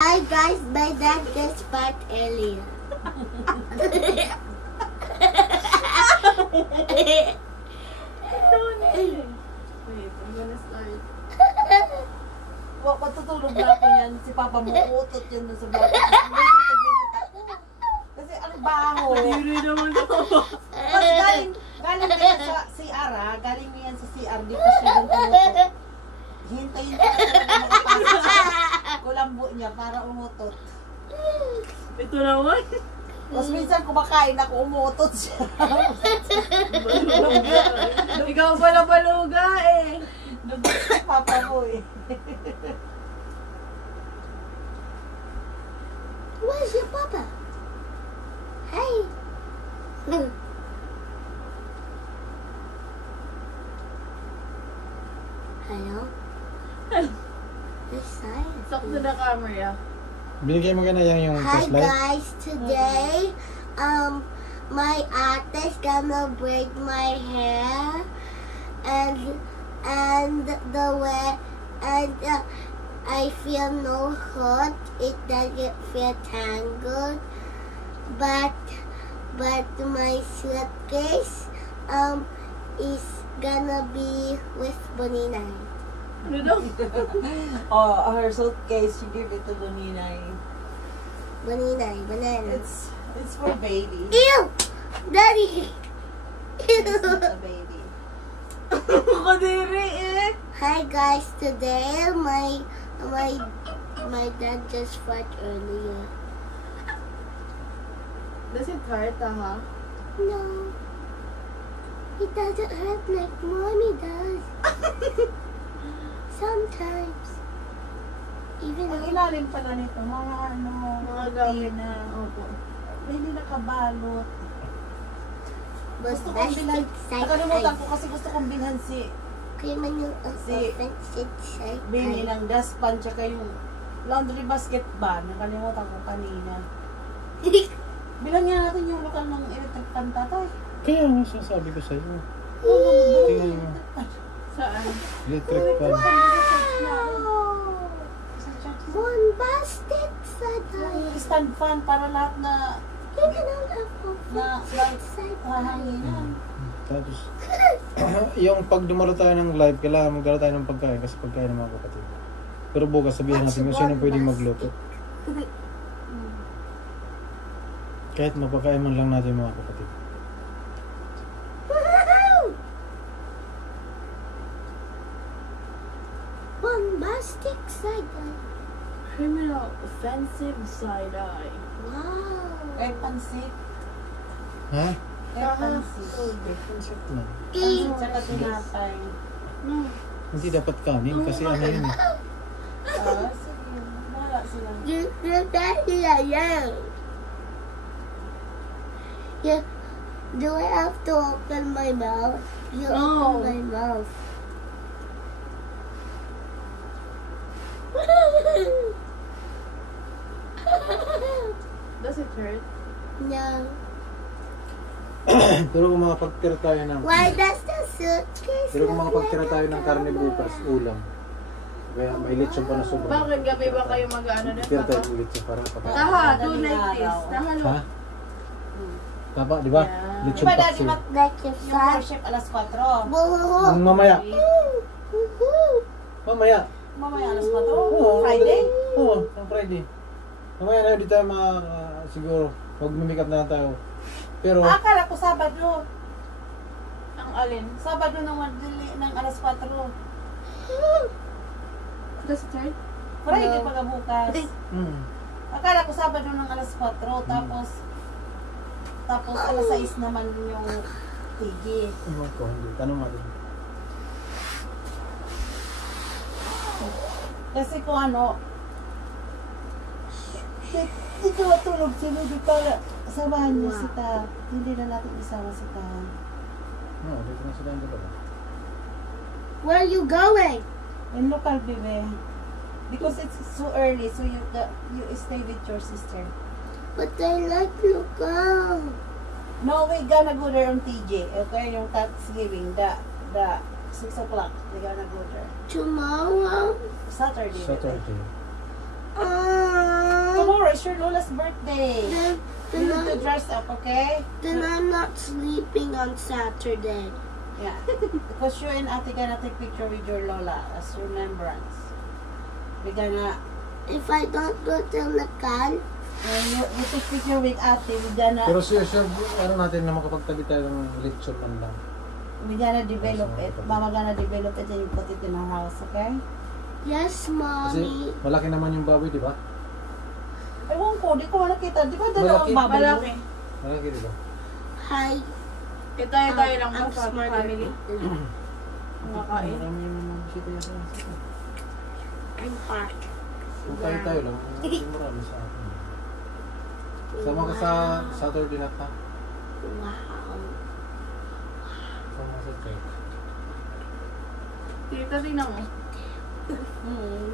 Hi guys, my dad just spat earlier. Wait, I'm gonna start. Patutulog na ako yan. Si Papa mo, utot yan sa bago. Kasi ang baho. Hindi naman ako. Kasi galing yan sa CR ha. Galing yan sa CR. Di pa siya doon umutot. Hintayin ka talaga makapasok. Kulambo niya para umutot. Ito naman. Tapos minsan kumakain ako, umutot siya. Ikaw pala baluga eh. Dugot si Papa mo eh. Where's your papa? Hey. Hello? This side. Talk to the camera. Binigay mo ka na yung Hi flashlight? guys, today my artist gonna braid my hair and the way I feel no hurt. It doesn't feel tangled, but my suitcase is gonna be with Bonina. Ano daw? Oh, her suitcase, she give it to the ninay. Bonina, banana. It's for baby. Ew! Daddy! It's not a baby. Kadiri eh. Hi guys, today my dad just fought earlier. Does it hurt, ha? No, it doesn't hurt like mommy does. Sometimes, even Ang though ilalim pala nito, mga Mga gamit na. Opo. Hindi nakabalot. but Gusto kong best bilhan. side Nakalimutan ko kasi gusto kong bilhan si cream yung Si- offensive side Bini ng dustpan tsaka yung laundry basket ba? Nakalimutan ko kanina. Bilang nga natin yung lokal ng electric pan, tatay. Kaya nga sasabi ko sa'yo. Bilang Tingnan yung mo. electric pan. Saan? Electric pan. Wow! Sa chat. Bombastic side Yung stand fan para lahat na hahanginan. Tapos, yung pag dumalo tayo ng live, kailangan magdala tayo ng pagkain kasi pagkain ng mga kapatid. Pero bukas sabihin natin kung sino pwedeng magluto. Kahit mapakain man lang natin mga kapatid. Bombastic side eye. Criminal offensive side eye. Wow. Kay pansit. Ha? Kay pansit. Pansit na. Pansit tsaka tinapay. No. Hindi dapat kanin kasi ano yun eh. Sige. Bahala sila. Yeah. Do I have to open my mouth? You No. open my mouth. Does it hurt? No. Pero kung makapagtira tayo ng... Why does the suitcase Pero kung look makapagtira like tayo a ng karne camera? bukas, ulam. Kaya may lechon pa na sobra. Bakit gabi ba kayo mag-ano din, Tira tayo Papa? ng lechon para kapag... Taha, do Madaling like this. araw. Taha, Ha? look. Tama, di ba? Yeah. Lechon Diba daddy, paksiw. Like your yung son? worship alas 4. Boo-hoo-hoo. Mamaya. Woo-hoo. Mamaya. Mamaya alas 4. Oo. Friday? Oo, ang Friday. Mamaya na, di tayo siguro, mag-make up na lang tayo. Pero, Akala ko Sabado. Ang alin? Sabado ng alas 4. Does it hurt? Friday No. pag bukas. Akala ko Sabado ng alas 4. Tapos alas 6 naman yung tigi. ewan ko, hindi. Tanong natin. Kasi kung ano, dito matulog sila di para samahan niyo si Ta. Hindi na natin isama si Ta. No, dito na sila yung dalawa. Where are you going? In local bibe. Because it's so early, so you stay with your sister. But I like local. No, we gonna go there on TJ. Okay, yung Thanksgiving, the 6 o'clock. We gonna go there. Tomorrow? Saturday. Saturday. Ah. tomorrow is your Lola's birthday. You Then need to dress up, okay? I'm not sleeping on Saturday. Yeah. Because you and Ate gonna take picture with your Lola as remembrance. We're gonna, If I don't go to Lacan, when you take picture with Ate, we're gonna, Pero sure, ano natin na makapagtabi tayo ng lechon man lang. develop it. Mama gonna develop it and you put it in our house, okay? yes, Kasi mommy. malaki naman yung baboy, di ba? Ewan ko, di ko nakita. Di ba dalawang Malaki. baboy? Malaki. Malaki, di ba? Hi. Tayo lang I'm ba sa smart. family? Kumakain. Marami naman mga bisita yan. I'm hot. Kung tayo lang, hindi marami sa atin. Sama ka sa Saturday night, ha? Wow. Sama sa church. Tita, tingnan mo.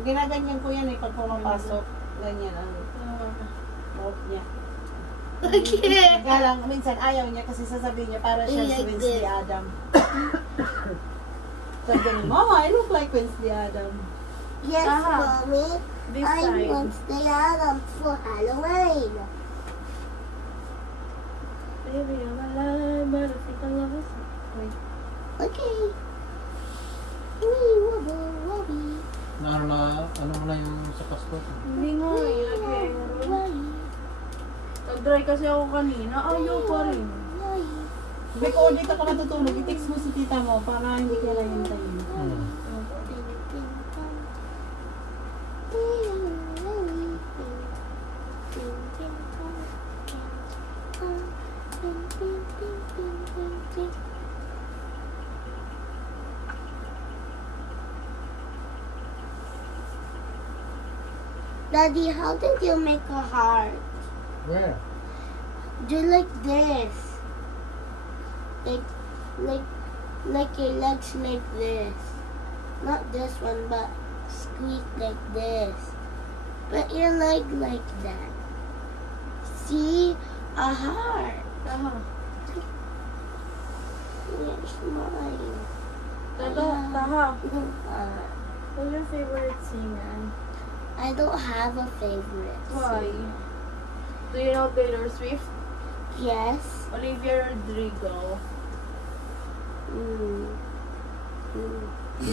Ginaganyan ko yan pag pumapasok. Ganyan ang mouth niya. Okay. Kaya lang, minsan ayaw niya kasi sasabihin niya para siya si Like Wednesday this. Adam. Sabi niya, Mama, I look like Wednesday Adam. Yes, Aha. mommy. This I side. want to stay out for Halloween. Baby, I'm alive, but I think I love us. Wait. Okay. Wee, wobble, wobble. Ano mo na yung sa Pasko? Hindi nga, ilagay. Wobble, Nag-dry kasi ako kanina. Ayaw pa rin. wobble. Sabi ko, dito ka matutulog, i-text mo si tita mo para hindi ka lang hintayin. Daddy, how did you make a heart? Where? Do like this. Like your legs like this. Not this one, but squeak like this. But your leg like that. See? A heart. Taha. Here's mine. Taha. Uh, Who's your favorite singer? I don't have a favorite. Why? singer. Do you know Taylor Swift? Yes. Olivia Rodrigo. Mm.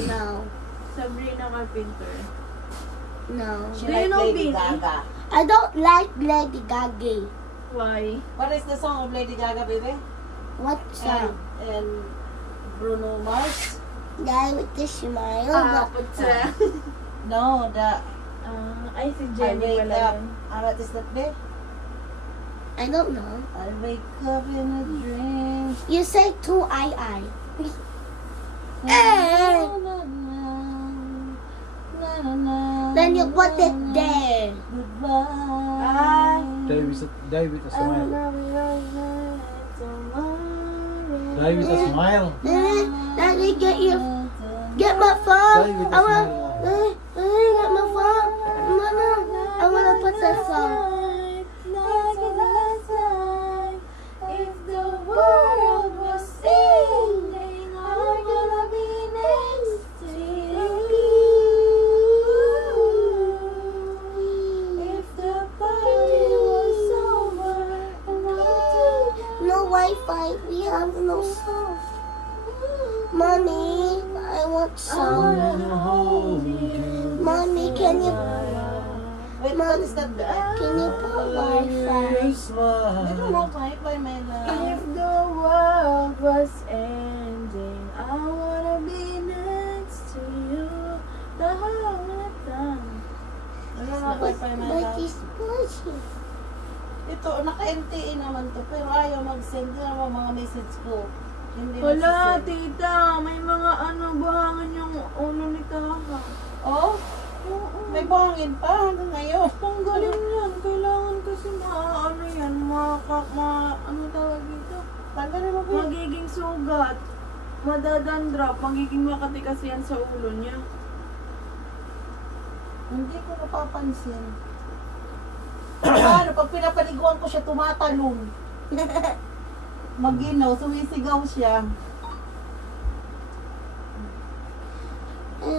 No. Sabrina Carpenter. No. She Do you like know Lady Billie? Gaga. I don't like Lady Gaga. Why? What is the song of Lady Gaga, baby? What song? And Bruno Mars? Die with the smile. Ah, but putsa. No, the Ay, si I Jenny wake pala up. yun. What is that, babe? I don't know. I wake up in a dream. You say two I. Then you put it there. Goodbye. Die with a smile. Die with a smile. Daddy, get my Die phone. with a I want, smile. get my phone. Mama, I want to put that song. If the world was ending, I'm gonna be next to you. If the party was over, and No Wi-Fi. We have no song. Mommy, I want song. Mommy, can you Wait, what is that? can you put Wi-Fi? I don't know, Wi-Fi, my love. If the world was ending, I wanna be next to you the whole time. I don't know, Wi-Fi, my But love. it's pushing. Ito, naka-LTE naman to, pero ayaw mag-send din ang mga message ko. Hindi Wala, magsisend. tita. May mga buhangan yung ulo ni Taha. Oh? May buhangin pa hanggang ngayon. Ang galing yan. Kailangan kasi ano yan, ano tawag dito? Tanggalin mo, babe. Magiging sugat. Madadandrap. Magiging makati kasi yan sa ulo niya. Hindi ko napapansin. Ano, pag pinapaliguan ko siya, tumatalong. Maginaw, sumisigaw siya. I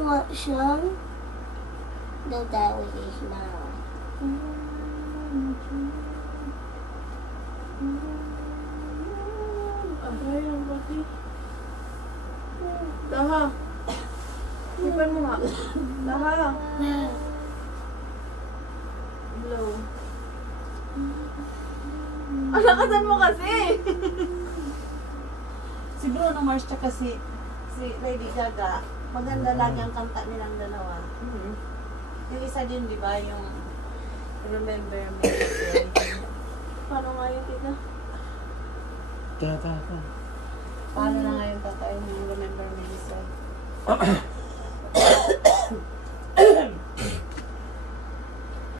want some. No, that was his mouth. Takpan mo nga. Taha. Blow. Alakasan mo kasi. Si Bruno Mars tsaka si Lady Gaga, maganda lagi ang kanta nilang dalawa. Yung isa din, di ba, yung Remember Me. Paano nga yun, tita? Ta. Paano na nga yung tatay yung Remember Me, isa?